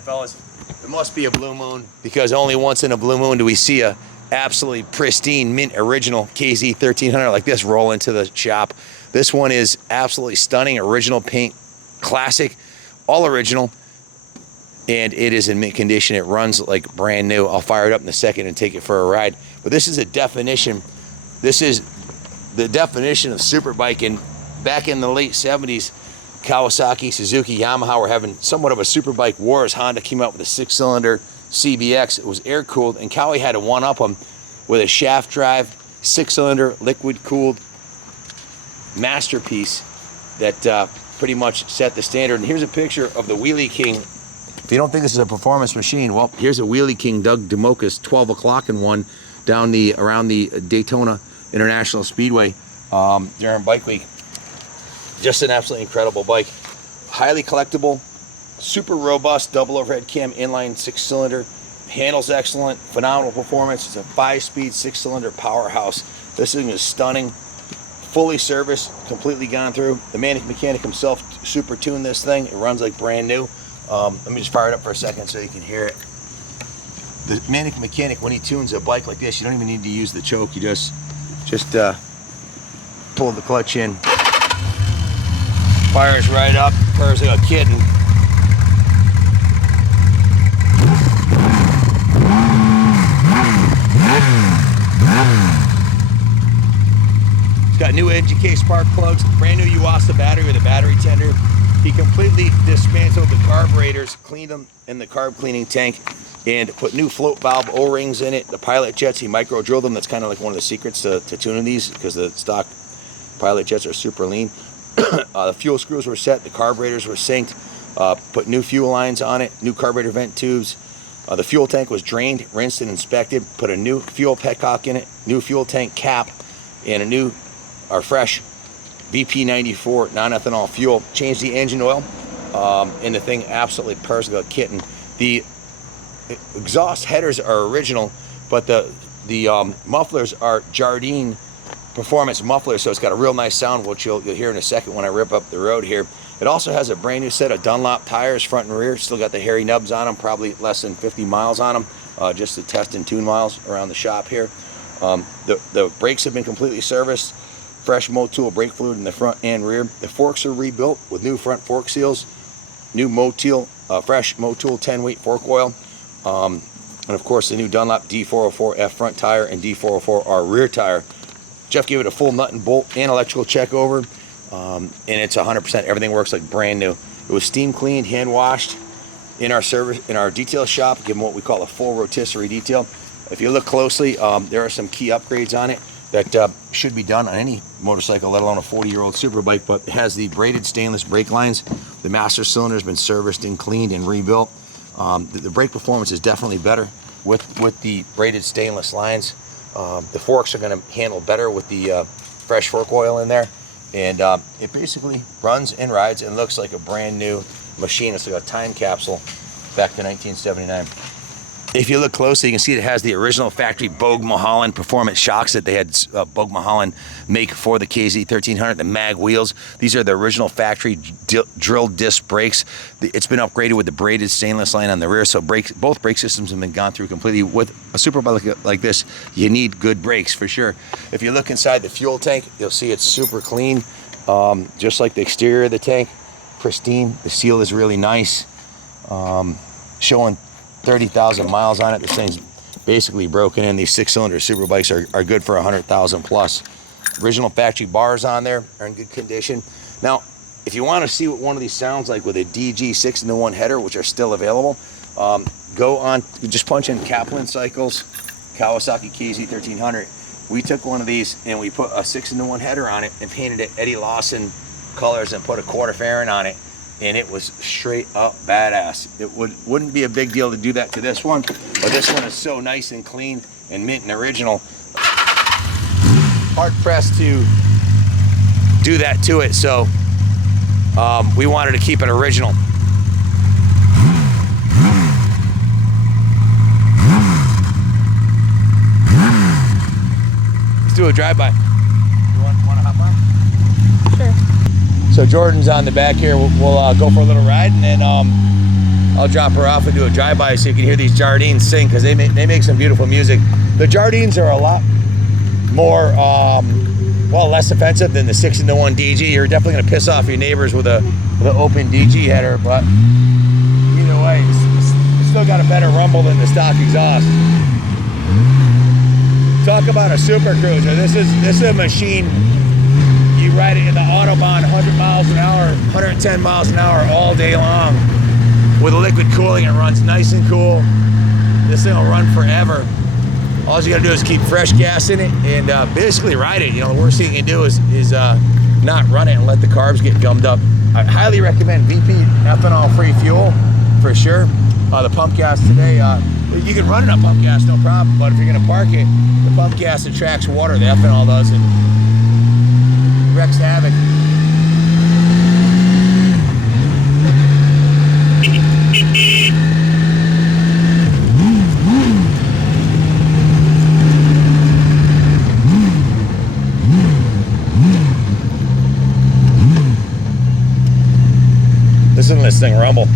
Fellas, it must be a blue moon because only once in a blue moon do we see a absolutely pristine mint original KZ1300 like this roll into the shop. This one is absolutely stunning, original paint, classic, all original, and it is in mint condition. It runs like brand new. I'll fire it up in a second and take it for a ride. But this is the definition of super biking. Back in the late 70s, Kawasaki, Suzuki, Yamaha were having somewhat of a super bike war as Honda came out with a 6-cylinder CBX. It was air-cooled, and Kawi had to one-up them with a shaft drive, 6-cylinder, liquid-cooled masterpiece that pretty much set the standard. And here's a picture of the Wheelie King. If you don't think this is a performance machine, well, here's a Wheelie King Doug DeMoca's 12 o'clock in one down around the Daytona International Speedway during Bike Week. Just an absolutely incredible bike. Highly collectible, super robust, double overhead cam, inline 6-cylinder. Handles excellent, phenomenal performance. It's a 5-speed 6-cylinder powerhouse. This thing is stunning, fully serviced, completely gone through. The mechanic himself super tuned this thing. It runs like brand new. Let me just fire it up for a second so you can hear it. The mechanic, when he tunes a bike like this, you don't even need to use the choke. You just pull the clutch in. Fires right up, purrs like a kitten. It's got new engine case spark plugs, brand new Yuasa battery with a battery tender. He completely dismantled the carburetors, cleaned them in the carb cleaning tank, and put new float valve O-rings in it. The pilot jets, he micro drilled them. That's kind of like one of the secrets to tuning these, because the stock pilot jets are super lean. The fuel screws were set, the carburetors were synced, put new fuel lines on it, new carburetor vent tubes. The fuel tank was drained, rinsed, and inspected, put a new fuel petcock in it, new fuel tank cap, and a new, or fresh, VP94 non-ethanol fuel. Changed the engine oil, and the thing absolutely purrs like a kitten. The exhaust headers are original, but the mufflers are Jardine performance muffler, so it's got a real nice sound, which you'll hear in a second when I rip up the road here. It also has a brand new set of Dunlop tires, front and rear. Still got the hairy nubs on them, probably less than 50 miles on them, just to test and tune miles around the shop here. The brakes have been completely serviced, fresh Motul brake fluid in the front and rear. The forks are rebuilt with new front fork seals, new Motul, fresh Motul 10-weight fork oil, and of course the new Dunlop D404F front tire and D404R rear tire. Jeff gave it a full nut and bolt and electrical check over, and it's 100%. Everything works like brand new. It was steam cleaned, hand washed in our detail shop. Give them what we call a full rotisserie detail. If you look closely, there are some key upgrades on it that should be done on any motorcycle, let alone a 40-year-old super bike. But it has the braided stainless brake lines. The master cylinder has been serviced and cleaned and rebuilt. The brake performance is definitely better with the braided stainless lines. The forks are going to handle better with the fresh fork oil in there, and it basically runs and rides and looks like a brand new machine. It's like a time capsule back to 1979. If you look closely, you can see it has the original factory Bogue Mulholland performance shocks that they had Bogue Mulholland make for the KZ1300, the mag wheels. These are the original factory drilled disc brakes. It's been upgraded with the braided stainless line on the rear, so both brake systems have been gone through completely. With a super bike like this, you need good brakes for sure. If you look inside the fuel tank, you'll see it's super clean, just like the exterior of the tank, pristine. The seal is really nice, showing 30,000 miles on it. This thing's basically broken in. These 6-cylinder super bikes are good for 100,000 plus. Original factory bars on there are in good condition. Now, if you want to see what one of these sounds like with a DG 6-in-1 header, which are still available, go on, just punch in Kaplan Cycles Kawasaki KZ1300. We took one of these and we put a 6-in-1 header on it and painted it Eddie Lawson colors and put a quarter fairing on it. And it was straight up badass. It wouldn't be a big deal to do that to this one, but this one is so nice and clean and mint and original. Hard pressed to do that to it, so we wanted to keep it original. Let's do a drive-by. You want to hop on? Sure. So Jordan's on the back here. We'll go for a little ride, and then I'll drop her off and do a drive-by so you can hear these Jardines sing, because they make some beautiful music. The Jardines are a lot more, well, less offensive than the 6-in-1 DG. You're definitely going to piss off your neighbors with an open DG header, but either way, it's still got a better rumble than the stock exhaust. Talk about a super cruiser. This is a machine. You ride it in the Autobahn 100 miles an hour, 110 miles an hour all day long. With liquid cooling, it runs nice and cool. This thing will run forever. All you gotta do is keep fresh gas in it and basically ride it. You know, the worst thing you can do is not run it and let the carbs get gummed up. I highly recommend VP ethanol-free fuel for sure. The pump gas today, you can run it on pump gas, no problem. But if you're gonna park it, the pump gas attracts water. The ethanol does, and wreaks havoc. Listen to this thing rumble.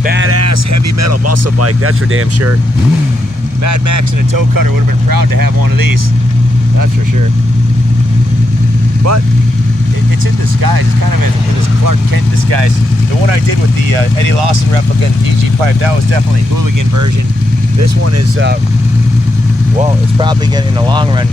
Badass heavy metal muscle bike, that's for damn sure. Mad Max and a toe cutter would have been proud to have one of these, that's for sure. But it's in disguise. It's kind of in this Clark Kent disguise. The one I did with the Eddie Lawson replica and DG pipe, that was definitely a hooligan version. This one is, well, it's probably gonna, in the long run,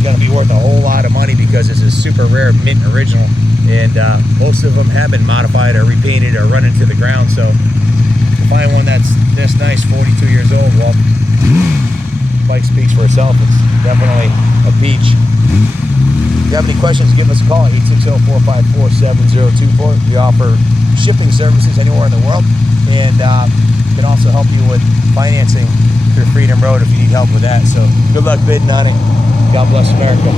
gonna be worth a whole lot of money, because it's a super rare mint original. And most of them have been modified or repainted or run into the ground. So to find one that's this nice, 42 years old, well, the bike speaks for itself. It's definitely a peach. If you have any questions, give us a call, 860-454-7024. We offer shipping services anywhere in the world, and can also help you with financing through Freedom Road if you need help with that. So good luck bidding on it. God bless America.